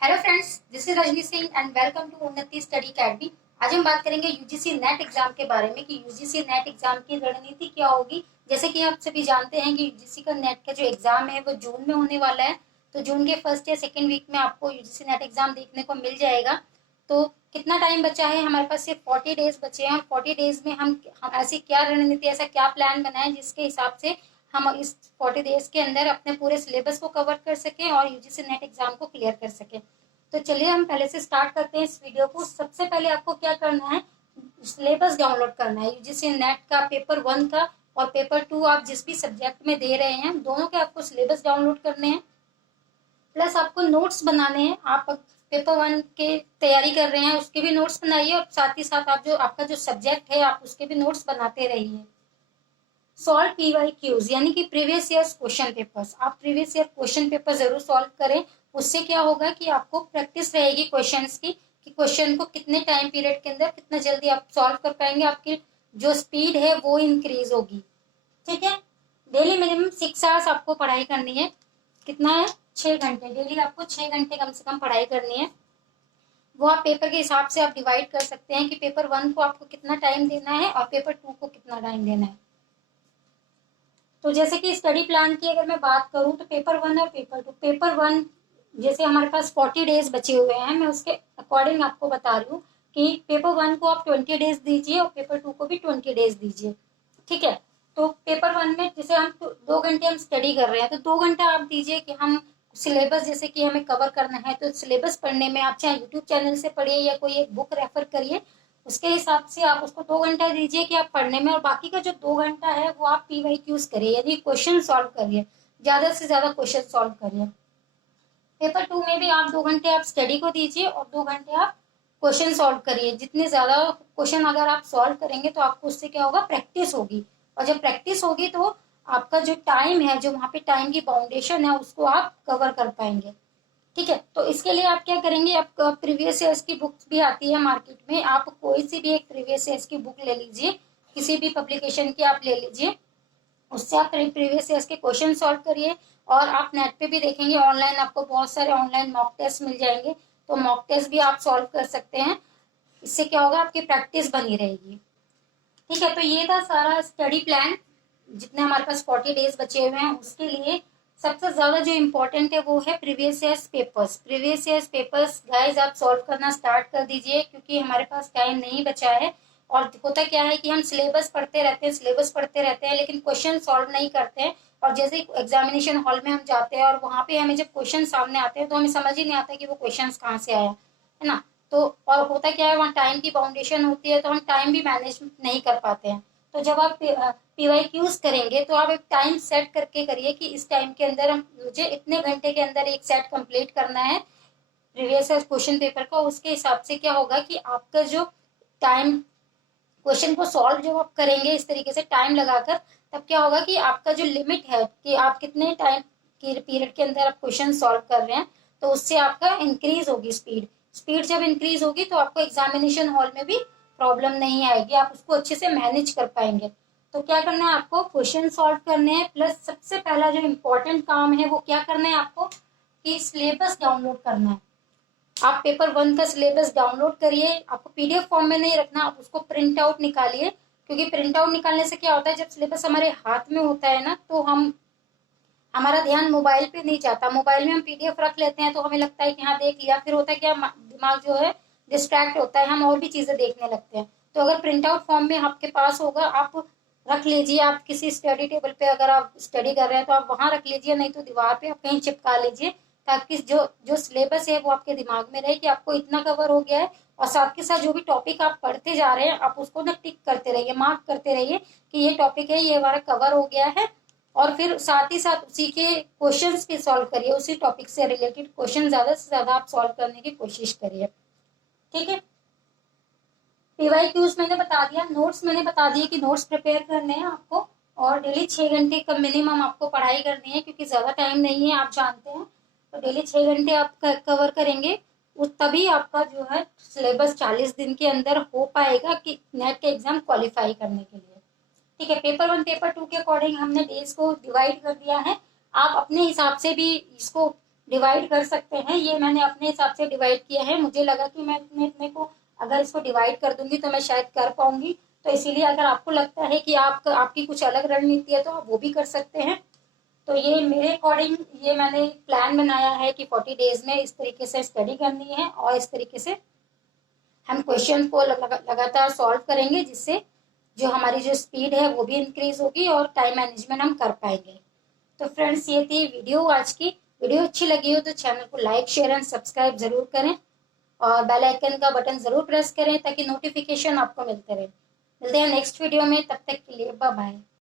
Hello friends, this is Rajni Singh and welcome to Unnati study academy. आज हम बात करेंगे यूजीसी नेट एग्जाम के बारे में कि यूजीसी नेट एग्जाम की रणनीति क्या होगी। जैसे कि आप सभी जानते हैं कि यूजीसी का नेट का जो एग्जाम है वो जून में होने वाला है। तो जून के फर्स्ट या सेकेंड वीक में आपको यूजीसी नेट एग्जाम देखने को मिल जाएगा। तो कितना टाइम बचा है? हमारे पास सिर्फ 40 डेज बचे हैं। 40 डेज में हम ऐसी क्या रणनीति, ऐसा क्या प्लान बनाएं जिसके हिसाब से हम इस 40 डेज के अंदर अपने पूरे सिलेबस को कवर कर सकें और यूजीसी नेट एग्जाम को क्लियर कर सकें। तो चलिए हम पहले से स्टार्ट करते हैं इस वीडियो को। सबसे पहले आपको क्या करना है, सिलेबस डाउनलोड करना है यूजीसी नेट का पेपर 1 का और पेपर 2 आप जिस भी सब्जेक्ट में दे रहे हैं दोनों के आपको सिलेबस डाउनलोड करने हैं। प्लस आपको नोट्स बनाने हैं। आप पेपर 1 के तैयारी कर रहे हैं उसके भी नोट्स बनाइए और साथ ही साथ आप जो आपका जो सब्जेक्ट है आप उसके भी नोट्स बनाते रहिए। सॉल्व पीवाईक्यूज यानी कि प्रीवियस ईयर क्वेश्चन पेपर्स, आप प्रीवियस ईयर क्वेश्चन पेपर जरूर सॉल्व करें। उससे क्या होगा कि आपको प्रैक्टिस रहेगी क्वेश्चंस की कि क्वेश्चन को कितने टाइम पीरियड के अंदर कितना जल्दी आप सॉल्व कर पाएंगे। आपकी जो स्पीड है वो इंक्रीज होगी। ठीक है। डेली मिनिमम 6 आवर्स आपको पढ़ाई करनी है। कितना है? 6 घंटे। डेली आपको 6 घंटे कम से कम पढ़ाई करनी है। वो आप पेपर के हिसाब से आप डिवाइड कर सकते हैं कि पेपर 1 को आपको कितना टाइम देना है और पेपर 2 को कितना टाइम देना है। तो जैसे कि स्टडी प्लान की अगर मैं बात करूं तो पेपर 1 और पेपर 1 जैसे हमारे पास 40 डेज बचे हुए हैं, मैं उसके अकॉर्डिंग आपको बता रही हूँ कि पेपर 1 को आप 20 डेज दीजिए और पेपर 2 को भी 20 डेज दीजिए। ठीक है। तो पेपर 1 में जैसे हम 2 घंटे हम स्टडी कर रहे हैं तो 2 घंटा आप दीजिए कि हम सिलेबस जैसे कि हमें कवर करना है। तो सिलेबस पढ़ने में आप चाहे यूट्यूब चैनल से पढ़िए या कोई एक बुक रेफर करिए, उसके हिसाब से आप उसको 2 घंटा दीजिए कि आप पढ़ने में, और बाकी का जो 2 घंटा है वो आप पीवाईक्यूज करिए यानी क्वेश्चन सॉल्व करिए। ज्यादा से ज्यादा क्वेश्चन सॉल्व करिए। पेपर 2 में भी आप 2 घंटे आप स्टडी को दीजिए और 2 घंटे आप क्वेश्चन सॉल्व करिए। जितने ज्यादा क्वेश्चन अगर आप सॉल्व करेंगे तो आपको उससे क्या होगा, प्रैक्टिस होगी। और जब प्रैक्टिस होगी तो आपका जो टाइम है, जो वहां पे टाइम की बाउंडेशन है उसको आप कवर कर पाएंगे। ठीक है। तो इसके लिए आप क्या करेंगे, आप प्रीवियस ईयर्स की बुक्स भी आती है मार्केट में, आप कोई सी भी एक प्रीवियस ईयर्स की बुक ले लीजिए, किसी भी पब्लिकेशन की आप ले लीजिए। उससे आप प्रीवियस ईयर्स के क्वेश्चन सॉल्व करिए। और आप नेट पे भी देखेंगे, ऑनलाइन आपको बहुत सारे ऑनलाइन मॉक टेस्ट मिल जाएंगे, तो मॉक टेस्ट भी आप सॉल्व कर सकते हैं। इससे क्या होगा, आपकी प्रैक्टिस बनी रहेगी। ठीक है। तो ये था सारा स्टडी प्लान। जितने हमारे पास 40 डेज बचे हुए हैं उसके लिए सबसे ज्यादा जो इम्पोर्टेंट है वो है previous years papers. Previous years papers guys आप सॉल्व करना स्टार्ट कर दीजिए क्योंकि हमारे पास टाइम नहीं बचा है। और होता क्या है कि हम सिलेबस पढ़ते रहते हैं, सिलेबस पढ़ते रहते हैं लेकिन क्वेश्चन सॉल्व नहीं करते हैं। और जैसे एग्जामिनेशन हॉल में हम जाते हैं और वहां पे हमें जब क्वेश्चन सामने आते हैं तो हमें समझ ही नहीं आता कि वो क्वेश्चन कहाँ से आया है ना। तो और होता क्या है, वहाँ टाइम की बाउंडेशन होती है तो हम टाइम भी मैनेज नहीं कर पाते हैं। तो जब आप पीवाईक्यूज करेंगे तो आप एक टाइम सेट करके करिए कि इस टाइम के अंदर हम मुझे इतने घंटे के अंदर एक सेट कंप्लीट करना है प्रीवियस क्वेश्चन पेपर का। उसके हिसाब से क्या होगा कि आपका जो टाइम, क्वेश्चन को सॉल्व जब आप करेंगे इस तरीके से टाइम लगाकर, तब क्या होगा कि आपका जो लिमिट है कि आप कितने टाइम की पीरियड के अंदर आप क्वेश्चन सॉल्व कर रहे हैं, तो उससे आपका इंक्रीज होगी स्पीड। स्पीड जब इंक्रीज होगी तो आपको एग्जामिनेशन हॉल में भी प्रॉब्लम नहीं आएगी, आप उसको अच्छे से मैनेज कर पाएंगे। तो क्या करना है, आपको क्वेश्चन सॉल्व करने हैं। प्लस सबसे पहला जो इम्पोर्टेंट काम है वो क्या करना है आपको, कि सिलेबस डाउनलोड करना है। आप पेपर 1 का सिलेबस डाउनलोड करिए। आपको पीडीएफ फॉर्म में नहीं रखना, आप उसको प्रिंट आउट निकालिए। क्योंकि प्रिंट आउट निकालने से क्या होता है, जब सिलेबस हमारे हाथ में होता है ना तो हम हमारा ध्यान मोबाइल पे नहीं जाता। मोबाइल में हम पीडीएफ रख लेते हैं तो हमें लगता है कि हाँ देख लिया, फिर होता है क्या, दिमाग जो है डिस्ट्रैक्ट होता है, हम और भी चीजें देखने लगते हैं। तो अगर प्रिंट आउट फॉर्म में आपके पास होगा, आप रख लीजिए। आप किसी स्टडी टेबल पे अगर आप स्टडी कर रहे हैं तो आप वहां रख लीजिए, नहीं तो दीवार पे आप कहीं चिपका लीजिए, ताकि जो जो सिलेबस है वो आपके दिमाग में रहे कि आपको इतना कवर हो गया है। और साथ के साथ जो भी टॉपिक आप पढ़ते जा रहे हैं आप उसको ना टिक करते रहिए, मार्क करते रहिए कि ये टॉपिक है, ये हमारा कवर हो गया है। और फिर साथ ही साथ उसी के क्वेश्चंस भी सॉल्व करिए, उसी टॉपिक से रिलेटेड क्वेश्चन ज्यादा से ज्यादा आप सॉल्व करने की कोशिश करिए। ठीक है। पीवाईक्यूज मैंने बता दिया, नोट्स मैंने बता दिए कि नोट्स प्रिपेयर करने हैं आपको। और डेली 6 घंटे का मिनिमम आपको पढ़ाई करनी है क्योंकि ज्यादा टाइम नहीं है, आप जानते हैं। तो डेली 6 घंटे आप कवर करेंगे, उस तभी आपका जो है सिलेबस 40 दिन के अंदर हो पाएगा कि नेट के एग्जाम क्वालिफाई करने के लिए। ठीक है। पेपर 1 पेपर 2 के अकॉर्डिंग हमने डेज को डिवाइड कर दिया है। आप अपने हिसाब से भी इसको डिवाइड कर सकते हैं। ये मैंने अपने हिसाब से डिवाइड किया है, मुझे लगा कि मैं इतने को अगर इसको डिवाइड कर दूंगी तो मैं शायद कर पाऊंगी। तो इसीलिए अगर आपको लगता है कि आपकी कुछ अलग रणनीति है तो आप वो भी कर सकते हैं। तो ये मेरे अकॉर्डिंग ये मैंने प्लान बनाया है कि 40 डेज में इस तरीके से स्टडी करनी है और इस तरीके से हम क्वेश्चन को लगातार सॉल्व करेंगे, जिससे जो हमारी जो स्पीड है वो भी इंक्रीज होगी और टाइम मैनेजमेंट हम कर पाएंगे। तो फ्रेंड्स, ये थी वीडियो आज की। वीडियो अच्छी लगी हो तो चैनल को लाइक शेयर एंड सब्सक्राइब जरूर करें और बेल आइकन का बटन जरूर प्रेस करें ताकि नोटिफिकेशन आपको मिलते रहे। मिलते हैं नेक्स्ट वीडियो में, तब तक के लिए बाय बाय।